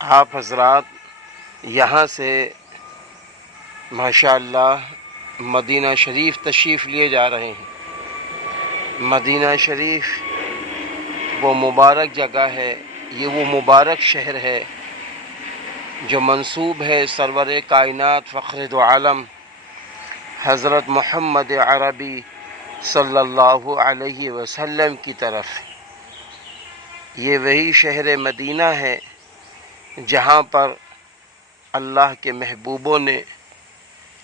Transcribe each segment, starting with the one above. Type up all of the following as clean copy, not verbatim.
آپ حضرات یہاں سے ماشاءاللہ مدینہ شریف تشریف لیے جا رہے ہیں۔ مدینہ شریف وہ مبارک جگہ ہے، یہ وہ مبارک شہر ہے جو منسوب ہے سرور کائنات فخر دو عالم حضرت محمد عربی صلی اللہ علیہ وسلم کی طرف۔ یہ وہی شہر مدینہ ہے جہاں پر اللہ کے محبوبوں نے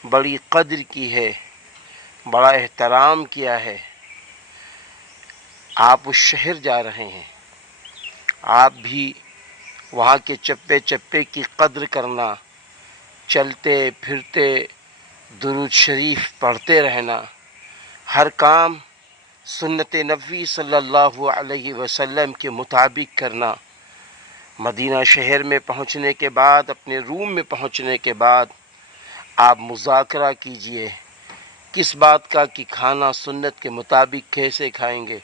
بڑی قدر کی ہے، بڑا احترام کیا ہے۔ آپ اس شہر جا رہے ہیں، آپ بھی وہاں کے چپے چپے کی قدر کرنا، چلتے پھرتے درود شریف پڑھتے رہنا، ہر کام سنت نبوی صلی اللہ علیہ وسلم کے مطابق کرنا۔ مدینہ شہر میں پہنچنے کے بعد، اپنے روم میں پہنچنے کے بعد آپ مذاکرہ کیجئے کس بات کا کہ کھانا سنت کے مطابق کیسے کھائیں گے،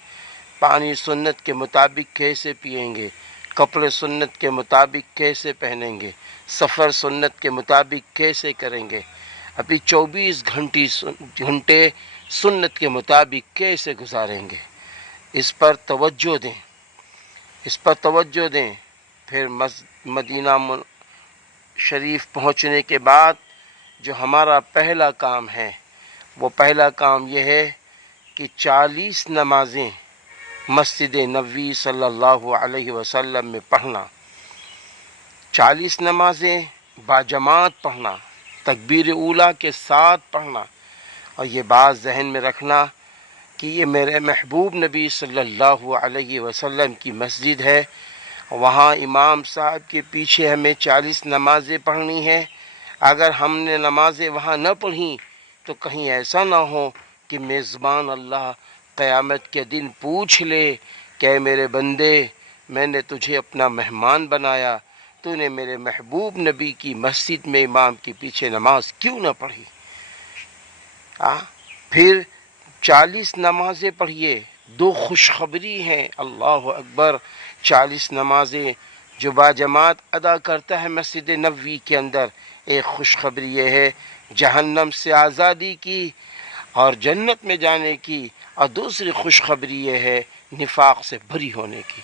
پانی سنت کے مطابق کیسے پئیں گے، کپڑے سنت کے مطابق کیسے پہنیں گے، سفر سنت کے مطابق کیسے کریں گے، ابھی 24 گھنٹے سنت کے مطابق کیسے گزاریں گے۔ اس پر توجہ دیں، اس پر توجہ دیں۔ پھر مدینہ شریف پہنچنے کے بعد جو ہمارا پہلا کام ہے، وہ پہلا کام یہ ہے کہ 40 نمازیں مسجد نبوی صلی اللہ علیہ وسلم میں پڑھنا، 40 نمازیں باجماعت پڑھنا، تکبیر اولیٰ کے ساتھ پڑھنا۔ اور یہ بات ذہن میں رکھنا کہ یہ میرے محبوب نبی صلی اللہ علیہ وسلم کی مسجد ہے، وہاں امام صاحب کے پیچھے ہمیں 40 نمازیں پڑھنی ہیں۔ اگر ہم نے نمازیں وہاں نہ پڑھیں تو کہیں ایسا نہ ہو کہ میزبان اللہ قیامت کے دن پوچھ لے کہ اے میرے بندے، میں نے تجھے اپنا مہمان بنایا، تو نے میرے محبوب نبی کی مسجد میں امام کے پیچھے نماز کیوں نہ پڑھی۔ پھر 40 نمازیں پڑھیے، 2 خوشخبری ہیں، اللہ اکبر۔ 40 نمازیں جو باجماعت ادا کرتا ہے مسجد نبوی کے اندر، ایک خوشخبری یہ ہے جہنم سے آزادی کی اور جنت میں جانے کی، اور دوسری خوشخبری یہ ہے نفاق سے بری ہونے کی۔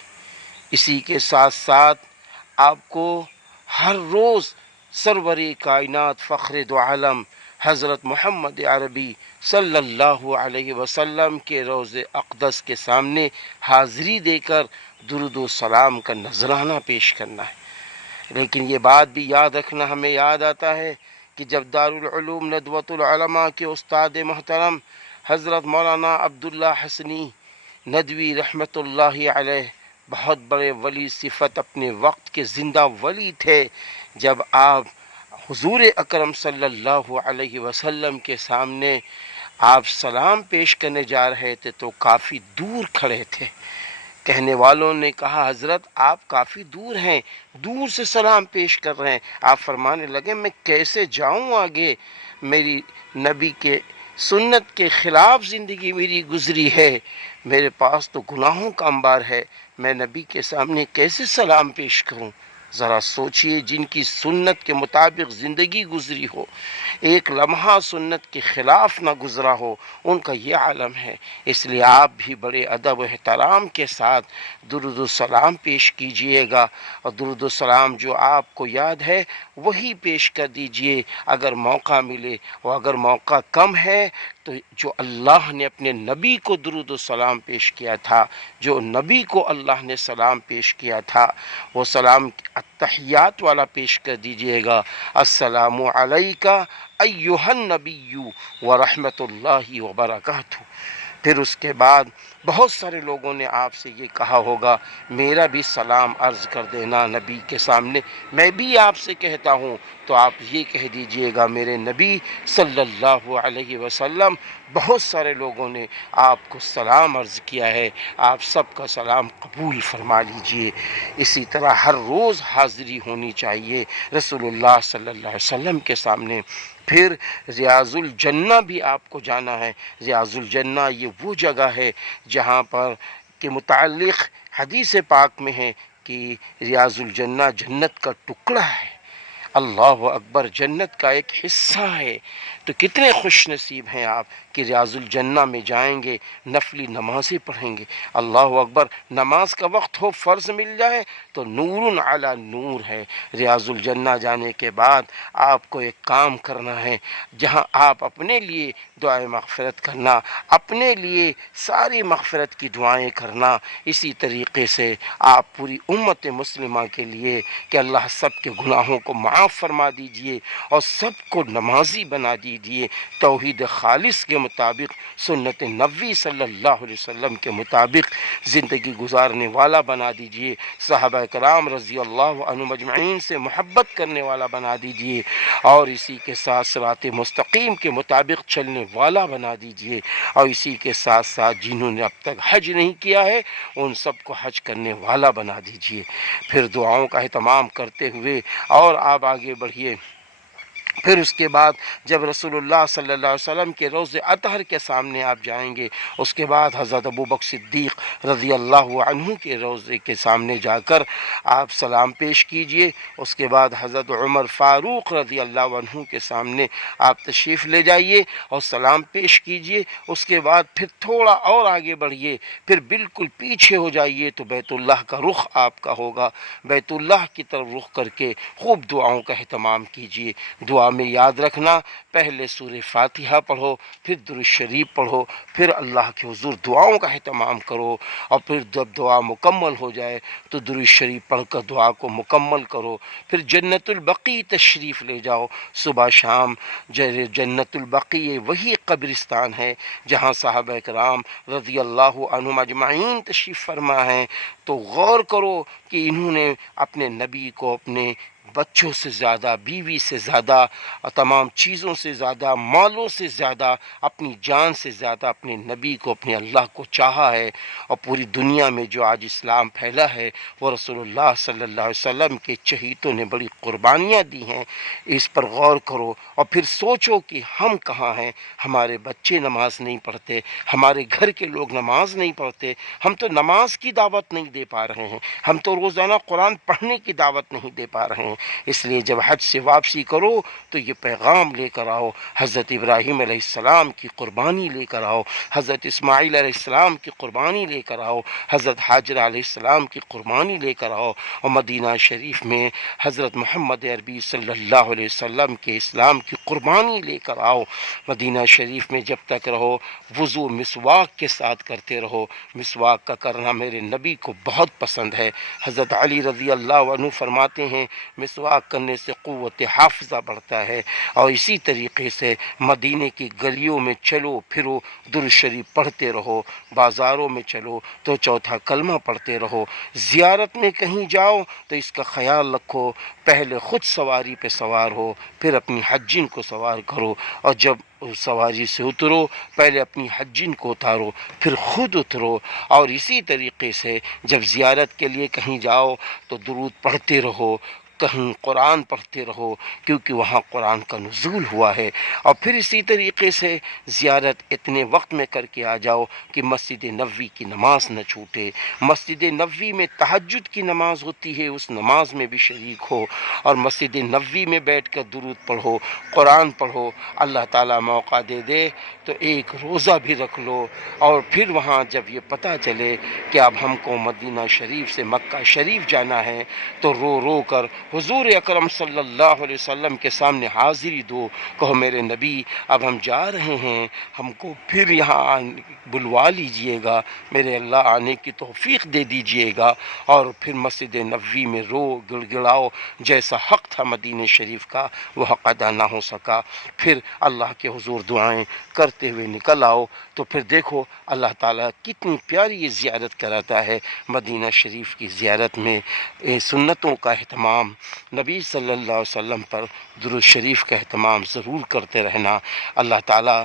اسی کے ساتھ ساتھ آپ کو ہر روز سرور کائنات فخر دو عالم حضرت محمد عربی صلی اللہ علیہ وسلم کے روض اقدس کے سامنے حاضری دے کر درود و سلام کا نذرانہ پیش کرنا ہے۔ لیکن یہ بات بھی یاد رکھنا، ہمیں یاد آتا ہے کہ جب دارالعلوم ندوۃ العلماء کے استاد محترم حضرت مولانا عبداللہ حسنی ندوی رحمۃ اللہ علیہ، بہت بڑے ولی صفت، اپنے وقت کے زندہ ولی تھے، جب آپ حضور اکرم صلی اللہ علیہ وسلم کے سامنے آپ سلام پیش کرنے جا رہے تھے تو کافی دور کھڑے تھے۔ کہنے والوں نے کہا حضرت آپ کافی دور ہیں، دور سے سلام پیش کر رہے ہیں۔ آپ فرمانے لگے میں کیسے جاؤں آگے، میری نبی کے سنت کے خلاف زندگی میری گزری ہے، میرے پاس تو گناہوں کا انبار ہے، میں نبی کے سامنے کیسے سلام پیش کروں۔ ذرا سوچئے، جن کی سنت کے مطابق زندگی گزری ہو، ایک لمحہ سنت کے خلاف نہ گزرا ہو، ان کا یہ عالم ہے۔ اس لیے آپ بھی بڑے ادب و احترام کے ساتھ درود و سلام پیش کیجئے گا، اور درود و سلام جو آپ کو یاد ہے وہی پیش کر دیجئے اگر موقع ملے، اور اگر موقع کم ہے تو جو اللہ نے اپنے نبی کو درود و سلام پیش کیا تھا، جو نبی کو اللہ نے سلام پیش کیا تھا، وہ سلام التحیات والا پیش کر دیجئے گا۔ السلام علیکہ ایہا النبی ورحمۃ اللہ وبرکاتہ۔ پھر اس کے بعد بہت سارے لوگوں نے آپ سے یہ کہا ہوگا میرا بھی سلام عرض کر دینا نبی کے سامنے، میں بھی آپ سے کہتا ہوں، تو آپ یہ کہہ دیجئے گا میرے نبی صلی اللہ علیہ وسلم بہت سارے لوگوں نے آپ کو سلام عرض کیا ہے، آپ سب کا سلام قبول فرما لیجئے۔ اسی طرح ہر روز حاضری ہونی چاہیے رسول اللہ صلی اللہ علیہ وسلم کے سامنے۔ پھر ریاض الجنہ بھی آپ کو جانا ہے۔ ریاض الجنہ یہ وہ جگہ ہے جہاں پر کے متعلق حدیث پاک میں ہے کہ ریاض الجنہ جنت کا ٹکڑا ہے، اللہ اکبر، جنت کا ایک حصہ ہے۔ تو کتنے خوش نصیب ہیں آپ کہ ریاض الجنہ میں جائیں گے، نفلی نمازیں پڑھیں گے۔ اللہ اکبر، نماز کا وقت ہو، فرض مل جائے تو نور علی نور ہے۔ ریاض الجنہ جانے کے بعد آپ کو ایک کام کرنا ہے، جہاں آپ اپنے لیے دعائیں مغفرت کرنا، اپنے لیے ساری مغفرت کی دعائیں کرنا، اسی طریقے سے آپ پوری امت مسلمہ کے لیے کہ اللہ سب کے گناہوں کو معاف فرما دیجئے اور سب کو نمازی بنا دیجئے، توحید خالص کے مطابق، سنت نبوی صلی اللہ علیہ وسلم کے مطابق زندگی گزارنے والا بنا دیجئے، صحابہ کرام رضی اللہ عنہم اجمعین سے محبت کرنے والا بنا دیجئے، اور اسی کے ساتھ صراط مستقیم کے مطابق چلنے والا بنا دیجئے، اور اسی کے ساتھ ساتھ جنہوں نے اب تک حج نہیں کیا ہے ان سب کو حج کرنے والا بنا دیجئے۔ پھر دعاؤں کا اہتمام کرتے ہوئے اور آپ آگے بڑھیے۔ پھر اس کے بعد جب رسول اللہ صلی اللہ علیہ وسلم کے روضہ اطہر کے سامنے آپ جائیں گے، اس کے بعد حضرت ابوبکر صدیق رضی اللہ عنہ کے روضے کے سامنے جا کر آپ سلام پیش کیجئے۔ اس کے بعد حضرت عمر فاروق رضی اللہ عنہ کے سامنے آپ تشریف لے جائیے اور سلام پیش کیجئے۔ اس کے بعد پھر تھوڑا اور آگے بڑھیے، پھر بالکل پیچھے ہو جائیے تو بیت اللہ کا رخ آپ کا ہوگا۔ بیت اللہ کی طرف رخ کر کے خوب دعاؤں کا اہتمام کیجئے۔ دعا میں یاد رکھنا، پہلے سورہ فاتحہ پڑھو، پھر درود شریف پڑھو، پھر اللہ کے حضور دعاؤں کا اہتمام کرو، اور پھر جب دعا مکمل ہو جائے تو درود شریف پڑھ کر دعا کو مکمل کرو۔ پھر جنت البقیع تشریف لے جاؤ صبح شام۔ جنت البقیع وہی قبرستان ہے جہاں صحابہ کرام رضی اللہ عنہم اجمعین تشریف فرما ہیں۔ تو غور کرو کہ انہوں نے اپنے نبی کو اپنے بچوں سے زیادہ، بیوی سے زیادہ، تمام چیزوں سے زیادہ، مالوں سے زیادہ، اپنی جان سے زیادہ اپنے نبی کو، اپنے اللہ کو چاہا ہے۔ اور پوری دنیا میں جو آج اسلام پھیلا ہے وہ رسول اللہ صلی اللہ علیہ وسلم کے چہیتوں نے بڑی قربانیاں دی ہیں۔ اس پر غور کرو اور پھر سوچو کہ ہم کہاں ہیں؟ ہمارے بچے نماز نہیں پڑھتے، ہمارے گھر کے لوگ نماز نہیں پڑھتے، ہم تو نماز کی دعوت نہیں دے پا رہے ہیں، ہم تو روزانہ قرآن پڑھنے کی دعوت نہیں دے پا رہے ہیں۔ اس لیے جب حج سے واپسی کرو تو یہ پیغام لے کر آؤ، حضرت ابراہیم علیہ السلام کی قربانی لے کر آؤ، حضرت اسماعیل علیہ السلام کی قربانی لے کر آؤ، حضرت حاجرہ علیہ السلام کی قربانی لے کر آؤ، اور مدینہ شریف میں حضرت محمد عربی صلی اللہ علیہ وسلم کے اسلام کی قربانی لے کر آؤ۔ مدینہ شریف میں جب تک رہو وضو مسواک کے ساتھ کرتے رہو۔ مسواک کا کرنا میرے نبی کو بہت پسند ہے۔ حضرت علی رضی اللہ عنہ فرماتے ہیں مسواک کرنے سے قوت حافظہ بڑھتا ہے۔ اور اسی طریقے سے مدینے کی گلیوں میں چلو پھرو، درود شریف پڑھتے رہو، بازاروں میں چلو تو چوتھا کلمہ پڑھتے رہو۔ زیارت میں کہیں جاؤ تو اس کا خیال رکھو، پہلے خود سواری پہ سوار ہو، پھر اپنی حجین کو سوار کرو، اور جب سواری سے اترو پہلے اپنی حجین کو اتارو پھر خود اترو۔ اور اسی طریقے سے جب زیارت کے لیے کہیں جاؤ تو درود پڑھتے رہو، کہیں قرآن پڑھتے رہو، کیونکہ وہاں قرآن کا نزول ہوا ہے۔ اور پھر اسی طریقے سے زیارت اتنے وقت میں کر کے آ جاؤ کہ مسجد نبوی کی نماز نہ چھوٹے۔ مسجد نبوی میں تہجد کی نماز ہوتی ہے، اس نماز میں بھی شریک ہو، اور مسجد نبوی میں بیٹھ کر درود پڑھو، قرآن پڑھو۔ اللہ تعالیٰ موقع دے دے تو ایک روزہ بھی رکھ لو، اور پھر وہاں جب یہ پتہ چلے کہ اب ہم کو مدینہ شریف سے مکہ شریف جانا ہے تو رو رو کر حضور اکرم صلی اللہ علیہ وسلم کے سامنے حاضری دو، کہو میرے نبی اب ہم جا رہے ہیں، ہم کو پھر یہاں بلوا لیجئے گا، میرے اللہ آنے کی توفیق دے دیجئے گا۔ اور پھر مسجد نبوی میں رو گڑ گڑاؤ، جیسا حق تھا مدینہ شریف کا وہ حق ادا نہ ہو سکا، پھر اللہ کے حضور دعائیں کرتے ہوئے نکل آؤ۔ تو پھر دیکھو اللہ تعالیٰ کتنی پیاری یہ زیارت کراتا ہے۔ مدینہ شریف کی زیارت میں سنتوں کا اہتمام، نبی صلی اللہ علیہ وسلم پر درود شریف کا اہتمام ضرور کرتے رہنا۔ اللہ تعالیٰ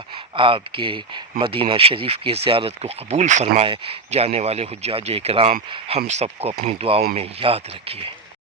آپ کے مدینہ شریف کی زیارت کو قبول فرمائے۔ جانے والے حجاج اکرام ہم سب کو اپنی دعاؤں میں یاد رکھیے۔